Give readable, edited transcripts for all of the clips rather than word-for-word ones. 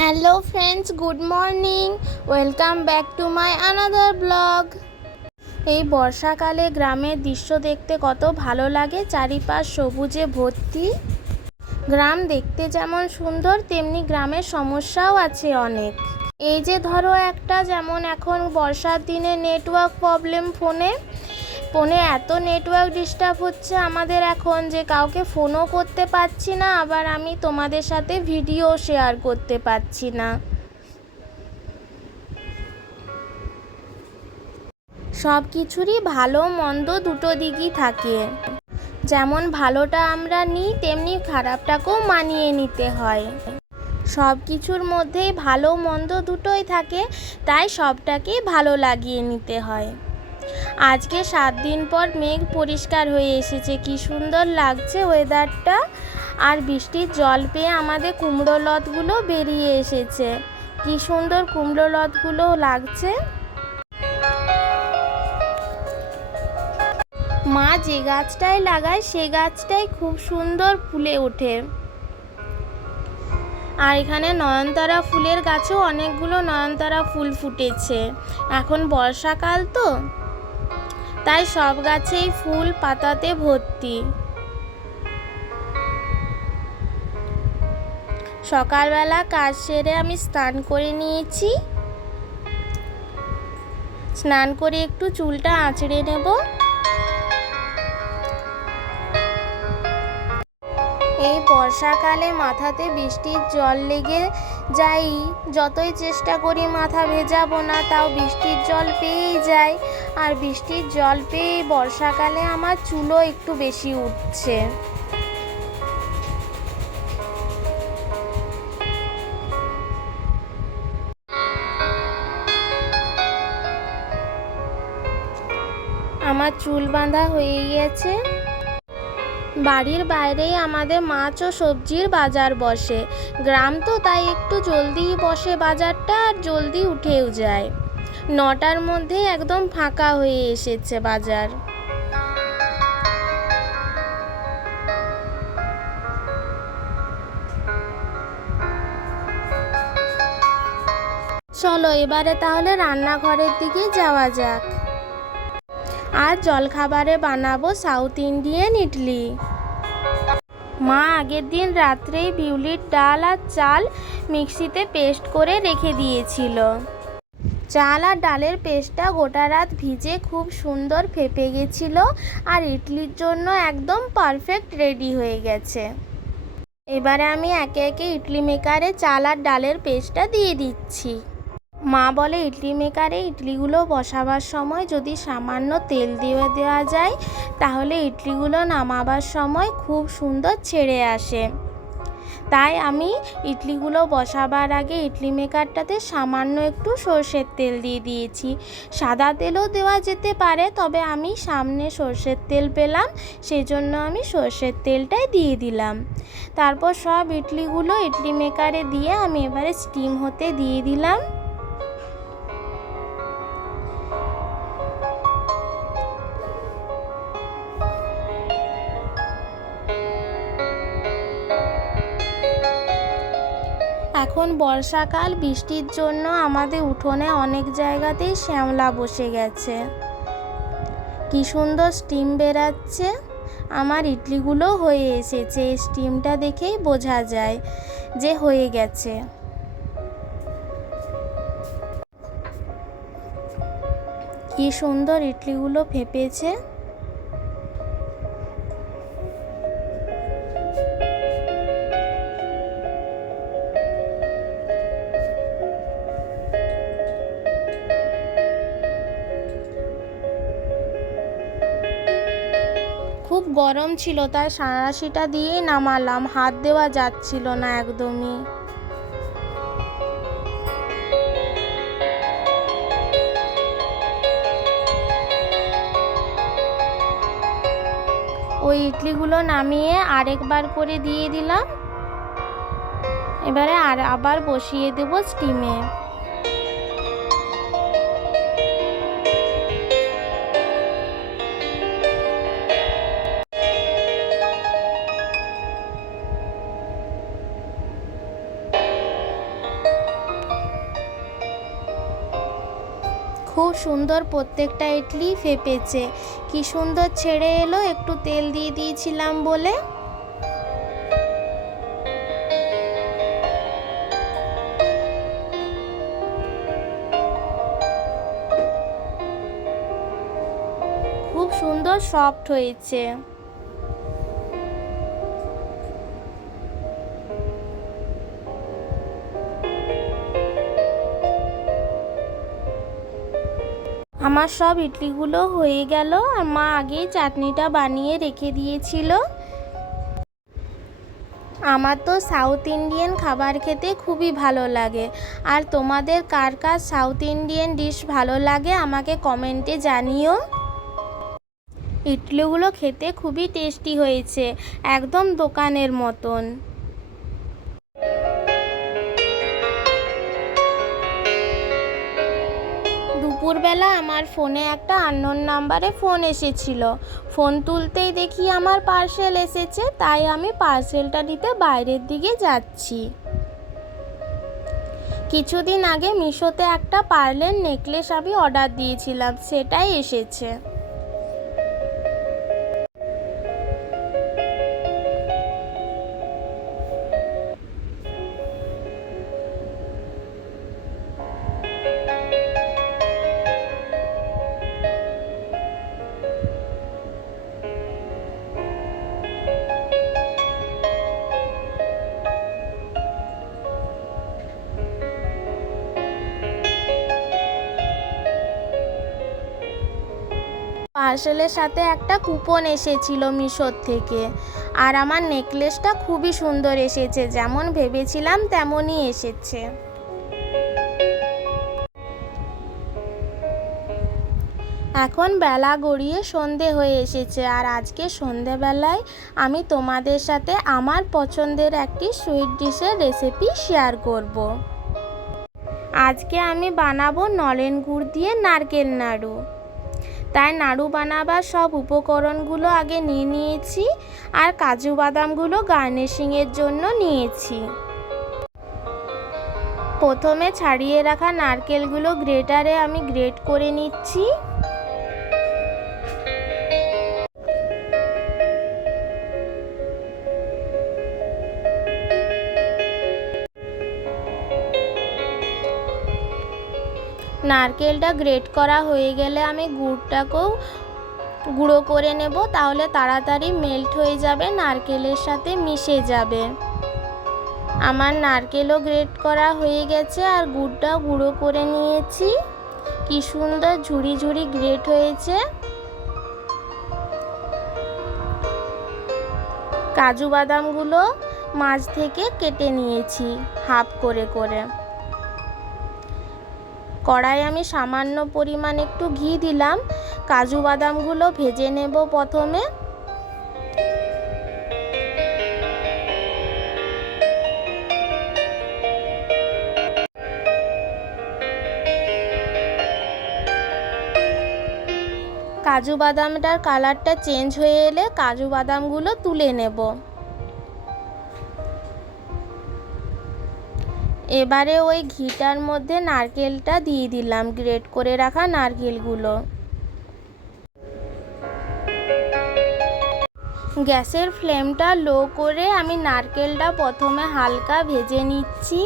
Hello friends, good morning. Welcome back to my another blog. এই বর্ষাকালে গ্রামের দৃশ্য দেখতে কত ভালো লাগে। চারিপাশ সবুজে ভর্তি। গ্রাম দেখতে যেমন সুন্দর, তেমনি গ্রামের সমস্যাও আছে অনেক। এই যে ধরো একটা, যেমন এখন বর্ষার দিনে নেটওয়ার্ক প্রবলেম, ফোনে এত নেটওয়ার্ক ডিস্টার্ব হচ্ছে আমাদের এখন, যে কাউকে ফোনও করতে পারছি না, আবার আমি তোমাদের সাথে ভিডিও শেয়ার করতে পারছি না। সব কিছুরই ভালো মন্দ দুটো দিকই থাকে। যেমন ভালোটা আমরা নিই, তেমনি খারাপটাকেও মানিয়ে নিতে হয়। সব কিছুর মধ্যেই ভালো মন্দ দুটোই থাকে, তাই সবটাকেই ভালো লাগিয়ে নিতে হয়। আজকে 7 দিন পর মেঘ পরিষ্কার হয়ে এসেছে, কি সুন্দর লাগছে ওয়েদারটা। আর বৃষ্টির জল পেয়ে আমাদের কুমড়ো লতগুলো বেরিয়ে এসেছে, কি সুন্দর কুমড়ো লতগুলো লাগছে। মা যে গাছটাই লাগায় সে গাছটাই খুব সুন্দর ফুলে ওঠে। আর এখানে নয়নতারা ফুলের গাছেও অনেকগুলো নয়নতারা ফুল ফুটেছে। এখন বর্ষাকাল তো, তাই সব গাছেই ফুল পাতাতে ভর্তি। সকালবেলা কাজ সেরে আমি স্নান করে নিয়েছি। স্নান করে একটু চুলটা আঁচড়ে নেব। এই বর্ষাকালে মাথাতে বৃষ্টির জল লেগে যাই, যতই চেষ্টা করি মাথা ভেজাবো না, তাও বৃষ্টির জল পেয়েই যাই। আর বৃষ্টির জল পেয়ে বর্ষাকালে আমার চুলও একটু বেশি উঠছে। আমার চুল বাঁধা হয়ে গেছে। বাড়ির বাইরেই আমাদের মাছ ও সবজির বাজার বসে। গ্রাম তো, তাই একটু জলদিই বসে বাজারটা, আর জলদি উঠেও যায়। 9টার মধ্যে একদম ফাঁকা হয়ে এসেছে বাজার। চলো এবারে তাহলে রান্নাঘরের দিকে যাওয়া যাক। আর জলখাবারে বানাবো সাউথ ইন্ডিয়ান ইডলি। মা আগের দিন রাত্রেই বিউলির ডাল আর চাল মিক্সিতে পেস্ট করে রেখে দিয়েছিল। চাল আর ডালের পেস্টটা গোটা রাত ভিজে খুব সুন্দর ফেপে গেছিল, আর ইডলির জন্য একদম পারফেক্ট রেডি হয়ে গেছে। এবারে আমি একে একে ইডলি মেকারে চাল আর ডালের পেস্টটা দিয়ে দিচ্ছি। মা বলে ইডলি মেকারে ইডলিগুলো বসাবার সময় যদি সামান্য তেল দিয়ে দেওয়া যায়, তাহলে ইডলিগুলো নামাবার সময় খুব সুন্দর ছেড়ে আসে। তাই আমি ইডলিগুলো বসাবার আগে ইডলি মেকারটাতে সামান্য একটু সর্ষের তেল দিয়ে দিয়েছি। সাদা তেলও দেওয়া যেতে পারে, তবে আমি সামনে সর্ষের তেল পেলাম, সেজন্য আমি সর্ষের তেলটাই দিয়ে দিলাম। তারপর সব ইডলিগুলো ইডলি মেকারে দিয়ে আমি এবারে স্টিম হতে দিয়ে দিলাম। এখন বর্ষাকাল, বৃষ্টির জন্য আমাদের উঠোনে অনেক জায়গাতেই শ্যাওলা বসে গেছে। কি সুন্দর স্টিম বেরাচ্ছে। আমার ইডলিগুলো হয়ে এসেছে, স্টিমটা দেখেই বোঝা যায় যে হয়ে গেছে। কি সুন্দর ইডলিগুলো ফেপেছে। খুব গরম ছিল, তাই সাঁড়াশিটা দিয়েই নামালাম, হাত দেওয়া যাচ্ছিল না একদমই। ওই ইডলিগুলো নামিয়ে আরেকবার করে দিয়ে দিলাম। এবারে আবার বসিয়ে দেব স্টিমে। খুব সুন্দর প্রত্যেকটা ইডলি ফেপেছে, কি সুন্দর ছেড়ে এলো একটু তেল দিয়ে দিয়েছিলাম বলে। খুব সুন্দর সফট হয়েছে। আমার সব ইডলিগুলো হয়ে গেল, আর মা আগেই চাটনিটা বানিয়ে রেখে দিয়েছিল। আমার তো সাউথ ইন্ডিয়ান খাবার খেতে খুবই ভালো লাগে। আর তোমাদের কার কার সাউথ ইন্ডিয়ান ডিশ ভালো লাগে আমাকে কমেন্টে জানিও। ইডলিগুলো খেতে খুবই টেস্টি হয়েছে, একদম দোকানের মতন। দুপুরবেলা আমার ফোনে একটা আননোন নাম্বারে ফোন এসেছিল। ফোন তুলতেই দেখি আমার পার্সেল এসেছে, তাই আমি পার্সেলটা নিতে বাইরের দিকে যাচ্ছি। কিছুদিন আগে মিশোতে একটা পার্লের নেকলেস আমি অর্ডার দিয়েছিলাম, সেটাই এসেছে। পার্সেলের সাথে একটা কুপন এসেছিল মিশোর থেকে। আর আমার নেকলেসটা খুবই সুন্দর এসেছে, যেমন ভেবেছিলাম তেমনই এসেছে। এখন বেলা গড়িয়ে সন্ধে হয়ে এসেছে, আর আজকে সন্ধেবেলায় আমি তোমাদের সাথে আমার পছন্দের একটি সুইট ডিশের রেসিপি শেয়ার করব। আজকে আমি বানাবো নলেন গুড় দিয়ে নারকেল নাড়ু। তাই নাড়ু বানাবার সব উপকরণগুলো আগে নিয়ে নিয়েছি, আর কাজু বাদামগুলো গার্নিশিংয়ের জন্য নিয়েছি। প্রথমে ছাড়িয়ে রাখা নারকেলগুলো গ্রেটারে আমি গ্রেট করে নিচ্ছি। নারকেলটা গ্রেট করা হয়ে গেলে আমি গুড়টাকেও গুঁড়ো করে নেব, তাহলে তাড়াতাড়ি মেল্ট হয়ে যাবে, নারকেলের সাথে মিশে যাবে। আমার নারকেলও গ্রেট করা হয়ে গেছে, আর গুড়টাও গুঁড়ো করে নিয়েছি। কি সুন্দর ঝুড়ি ঝুড়ি গ্রেট হয়েছে। কাজু বাদামগুলো মাঝ থেকে কেটে নিয়েছি হাফ করে করে। কড়াই আমি সামান্য পরিমাণ একটু ঘি দিলাম। কাজু বাদামগুলো ভেজে নেব প্রথমে। কাজু বাদামটার কালারটা চেঞ্জ হয়ে এলে কাজু বাদামগুলো তুলে নেব। এবারে ওই ঘিটার মধ্যে নারকেলটা দিয়ে দিলাম, গ্রেট করে রাখা নারকেলগুলো। গ্যাসের ফ্লেমটা লো করে আমি নারকেলটা প্রথমে হালকা ভেজে নিচ্ছি।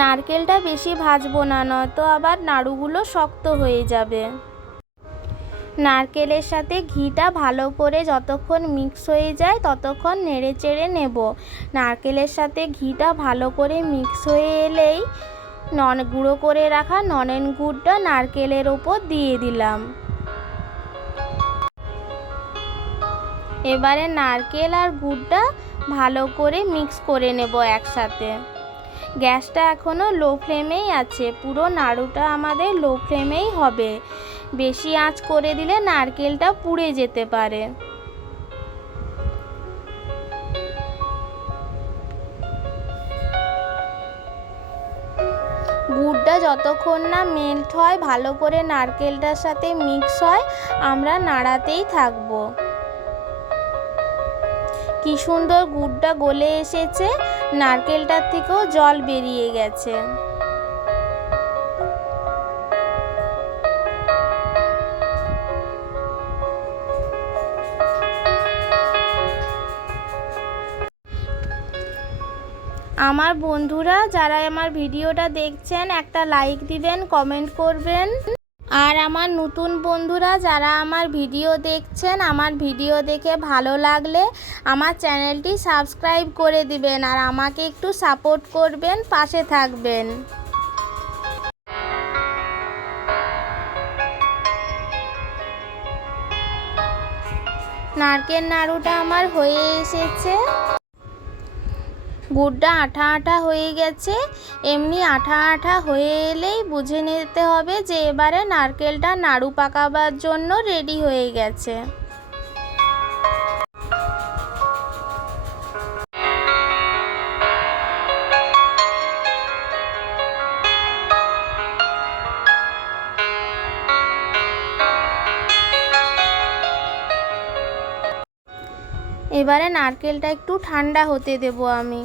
নারকেলটা বেশি ভাজবো না, নয়তো আবার নাড়ুগুলো শক্ত হয়ে যাবে। নারকেলের সাথে ঘিটা ভালো করে যতক্ষণ মিক্স হয়ে যায় ততক্ষণ নেড়ে চেড়ে নেব। নারকেলের সাথে ঘিটা ভালো করে মিক্স হয়ে এলেই গুঁড়ো করে রাখা নলেন গুড়টা নারকেলের ওপর দিয়ে দিলাম। এবারে নারকেল আর গুড়টা ভালো করে মিক্স করে নেব একসাথে। গ্যাসটা এখনও লো ফ্লেমেই আছে, পুরো নাড়ুটা আমাদের লো ফ্লেমেই হবে। বেশি আঁচ করে দিলে নারকেলটা পুড়ে যেতে পারে। গুড়টা যতক্ষণ না মেল্ট হয়, ভালো করে নারকেলটার সাথে মিক্স হয়, আমরা নাড়াতেই থাকবো। কি সুন্দর গুড়টা গলে এসেছে, নারকেলটার থেকেও জল বেরিয়ে গেছে। আমার বন্ধুরা যারা আমার ভিডিওটা দেখছেন একটা লাইক দিবেন, কমেন্ট করবেন। আর আমার নতুন বন্ধুরা যারা আমার ভিডিও দেখছেন, আমার ভিডিও দেখে ভালো লাগলে আমার চ্যানেলটি সাবস্ক্রাইব করে দিবেন আর আমাকে একটু সাপোর্ট করবেন, পাশে থাকবেন। নারকেল নাড়ুটা আমার হয়ে এসেছে। গুড়টা আঠা আঠা হয়ে গেছে। এমনি আঠা আঠা হয়ে এলেই বুঝে নিতে হবে যে এবারে নারকেলটা নাড়ু পাকাবার জন্য রেডি হয়ে গেছে। এবারে নারকেলটা একটু ঠান্ডা হতে দেব আমি।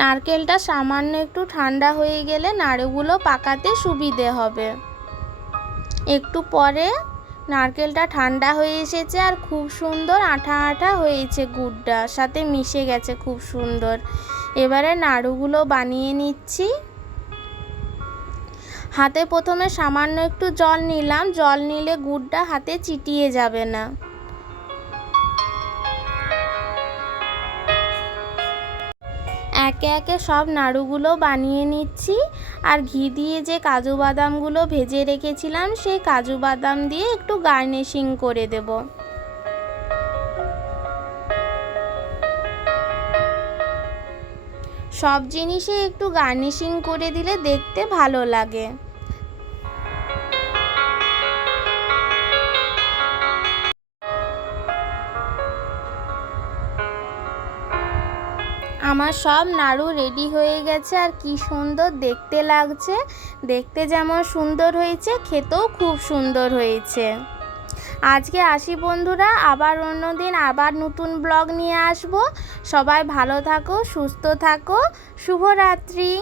নারকেলটা সামান্য একটু ঠান্ডা হয়ে গেলে নাড়ুগুলো পাকাতে সুবিধে হবে। একটু পরে নারকেলটা ঠান্ডা হয়ে এসেছে আর খুব সুন্দর আঠা আঠা হয়েছে, গুড়টার সাথে মিশে গেছে খুব সুন্দর। এবারে নাড়ুগুলো বানিয়ে নিচ্ছি। হাতে প্রথমে সামান্য একটু জল নিলাম, জল নিলে গুড়টা হাতে চিটিয়ে যাবে না। একে একে সব নাড়ুগুলো বানিয়ে নিচ্ছি আর ঘি দিয়ে যে কাজু বাদামগুলো ভেজে রেখেছিলাম সেই কাজু বাদাম দিয়ে একটু গার্নিশিং করে দেব। সব জিনিসে একটু গার্নিশিং করে দিলে দেখতে ভালো লাগে। আমার সব নাড়ু রেডি হয়ে গেছে আর কি সুন্দর দেখতে লাগছে। দেখতে যেমন সুন্দর হয়েছে, খেতেও খুব সুন্দর হয়েছে। আজকে আসি বন্ধুরা, আবার অন্যদিন আবার নতুন ব্লগ নিয়ে আসবো। সবাই ভালো থাকো, সুস্থ থাকো, শুভরাত্রি।